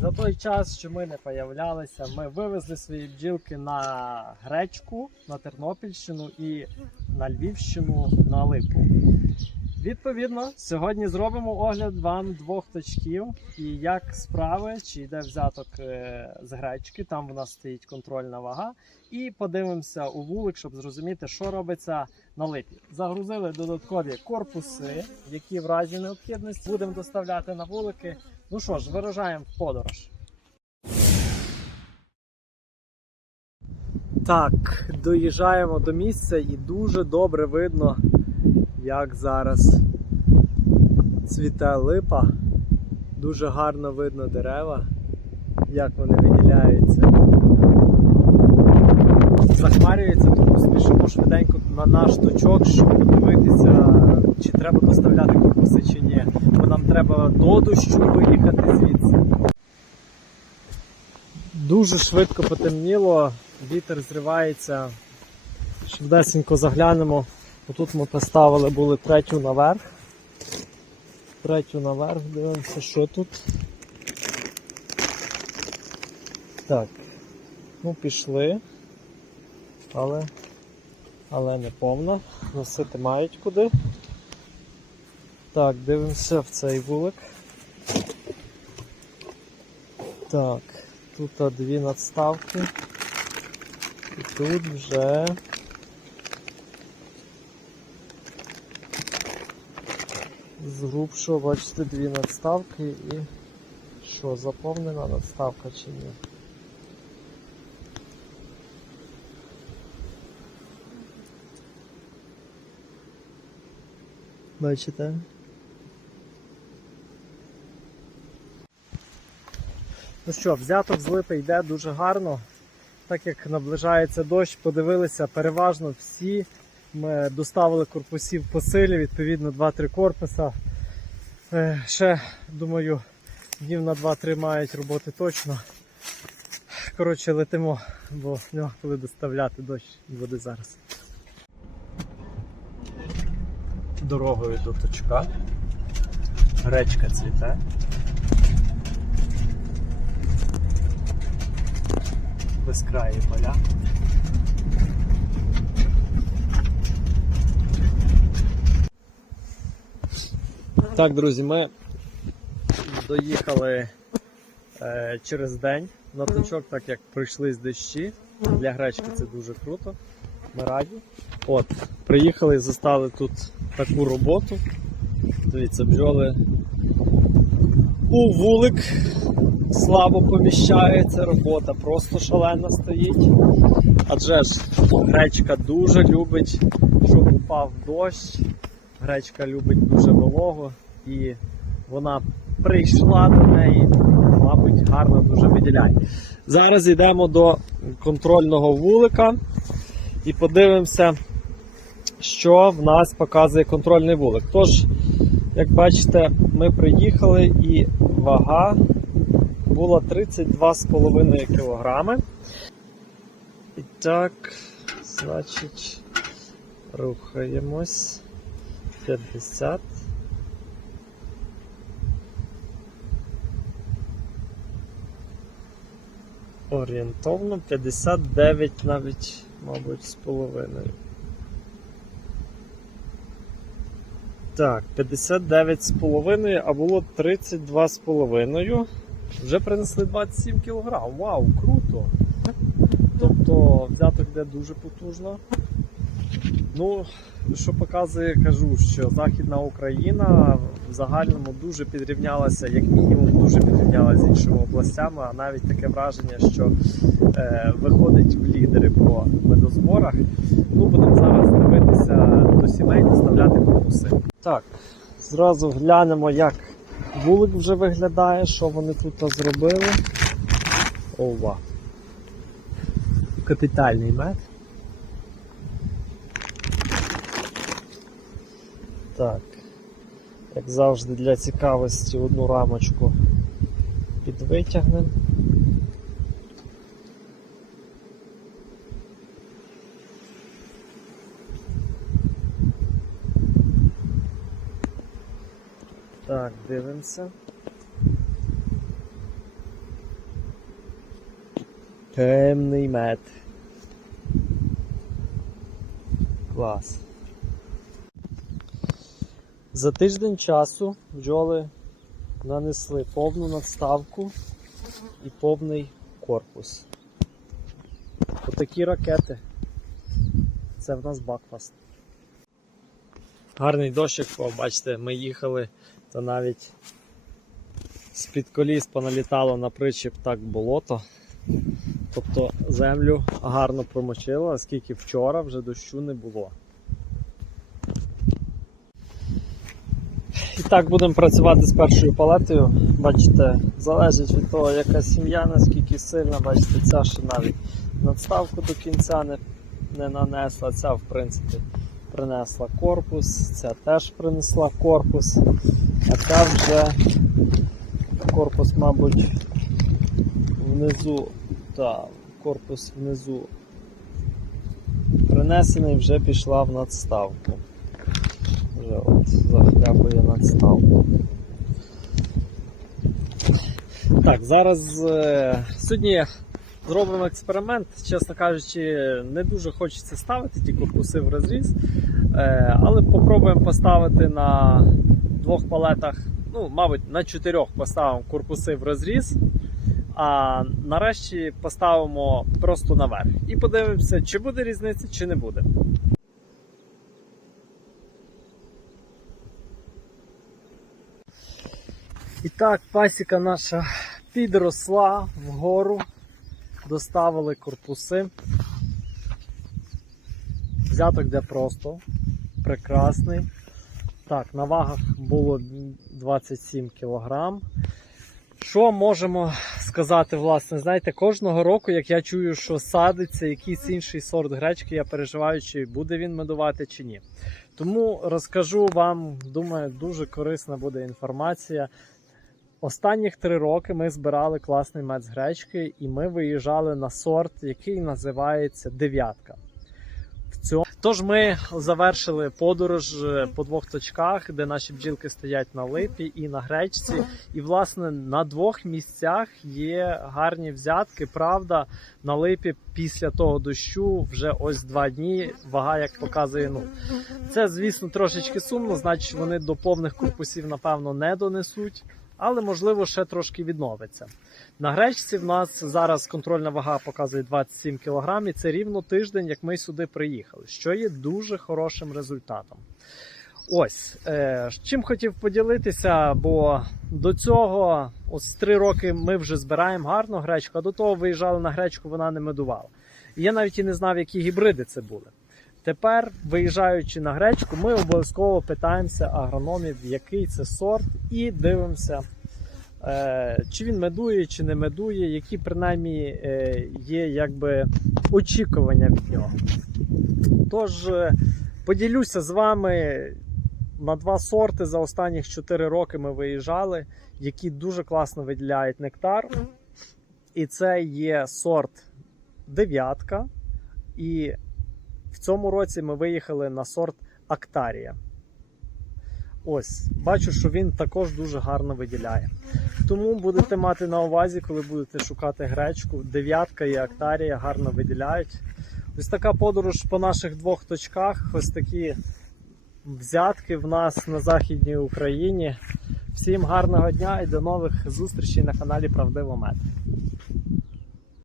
За той час, що ми не появлялися, ми вивезли свої бджілки на Гречку, на Тернопільщину і на Львівщину на Липу. Відповідно, сьогодні зробимо огляд вам двох точків і як справи, чи йде взяток е, з гречки, там в нас стоїть контрольна вага. І подивимося у вулик, щоб зрозуміти, що робиться на липі. Загрузили додаткові корпуси, які в разі необхідності будемо доставляти на вулики. Ну що ж, виражаємо подорож. Так, доїжджаємо до місця і дуже добре видно, як зараз цвіте липа. Дуже гарно видно дерева, як вони виділяються. Захмарюється, тому спішимо швиденько на наш точок, щоб подивитися, чи треба доставляти корпуси, чи ні. Бо нам треба до дощу виїхати звідси. Дуже швидко потемніло, вітер зривається. Швидесенько заглянемо. Отут ми поставили були третю наверх. Третю наверх, дивимося, що тут. Так. Ну, пішли. Але, але не повна. Носити мають куди. Так, дивимося в цей вулик. Так, тут дві надставки. І тут вже з грубшого, бачите, дві надставки і що, заповнена надставка чи ні? Бачите? Ну що, взяток з липи йде дуже гарно. Так як наближається дощ, подивилися, переважно всі. Ми доставили корпусів по силі, відповідно 2-3 корпуса. Е, Ще, думаю, днів на 2-3 мають роботи точно. Коротше, летимо, бо нема коли доставляти дощ буде зараз. Дорогою до точка. Гречка цвіте. Безкраї поля. Так, друзі, ми доїхали е, через день на точок, так як прийшли з дощі. Для гречки це дуже круто. Ми раді. От, приїхали застали тут таку роботу. Дивіться, бджоли у вулик слабо поміщаються, робота просто шалена стоїть. Адже ж гречка дуже любить, щоб упав дощ. Гречка любить дуже вологу і вона прийшла до неї, мабуть, гарно дуже виділяє. Зараз йдемо до контрольного вулика і подивимося, що в нас показує контрольний вулик. Тож, як бачите, ми приїхали і вага була 32,5 кг. І так, значить, рухаємось. 50. Орієнтовно 59 навіть, мабуть, з половиною. Так, 59 з половиною, а було 32 з половиною. Вже принесли 27 кг. Вау, круто! Тобто взяток йде дуже потужно. Ну, що показує, кажу, що Західна Україна в загальному дуже підрівнялася, як мінімум, дуже підрівнялася з іншими областями, а навіть таке враження, що е, виходить в лідери по медозборах. Ну, будемо зараз дивитися до сімей, доставляти корпуси. Так, зразу глянемо, як вулик вже виглядає, що вони тут зробили. Ова. Капітальний мед. Так, як завжди для цікавості одну рамочку підвитягнемо. Так, дивимося. Темний мед. Клас. За тиждень часу бджоли нанесли повну надставку і повний корпус. Отакі ракети. Це в нас Бакфаст. Гарний дощик, бачите, ми їхали, то навіть з-під коліс поналітало на причіп так болото. Тобто землю гарно промочило, оскільки вчора вже дощу не було. І так будемо працювати з першою палетою. Бачите, залежить від того, яка сім'я, наскільки сильна, бачите, ця ще навіть надставку до кінця не, не нанесла, ця в принципі принесла корпус, ця теж принесла корпус, а ця вже корпус, мабуть, внизу, та, корпус внизу принесений, вже пішла в надставку. Вже от захляпує надставку. Так, зараз е, сьогодні зробимо експеримент. Чесно кажучи, не дуже хочеться ставити ті корпуси в розріз, е, але попробуємо поставити на двох палетах, ну, мабуть, на чотирьох поставимо корпуси в розріз. А нарешті поставимо просто наверх. І подивимося, чи буде різниця, чи не буде. І так, пасіка наша підросла вгору, доставили корпуси. Взяток де просто, прекрасний. Так, на вагах було 27 кг. Що можемо сказати, власне, знаєте, кожного року, як я чую, що садиться якийсь інший сорт гречки, я переживаю, чи буде він медувати чи ні. Тому розкажу вам, думаю, дуже корисна буде інформація. Останніх три роки ми збирали класний мед з гречки, і ми виїжджали на сорт, який називається дев'ятка. Цьому... Тож ми завершили подорож е, по двох точках, де наші бджілки стоять на липі і на гречці. І, власне, на двох місцях є гарні взятки. Правда, на липі після того дощу вже ось два дні. Вага, як показує, ну це, звісно, трошечки сумно, значить, вони до повних корпусів, напевно, не донесуть. Але можливо ще трошки відновиться. На гречці в нас зараз контрольна вага показує 27 кг, і це рівно тиждень, як ми сюди приїхали, що є дуже хорошим результатом. Ось е, чим хотів поділитися, бо до цього, ось три роки ми вже збираємо гарну гречку, а до того виїжджали на гречку, вона не медувала. Я навіть і не знав, які гібриди це були. Тепер, виїжджаючи на гречку, ми обов'язково питаємося агрономів, який це сорт, і дивимося, е, чи він медує, чи не медує, які принаймні е, є якби очікування від нього. Тож, е, поділюся з вами на два сорти за останніх 4 роки ми виїжджали, які дуже класно виділяють нектар. І це є сорт дев'ятка. І в цьому році ми виїхали на сорт Актарія. Ось, бачу, що він також дуже гарно виділяє. Тому будете мати на увазі, коли будете шукати гречку. Дев'ятка і Актарія гарно виділяють. Ось така подорож по наших двох точках. Ось такі взятки в нас на Західній Україні. Всім гарного дня і до нових зустрічей на каналі Правдиво Мед.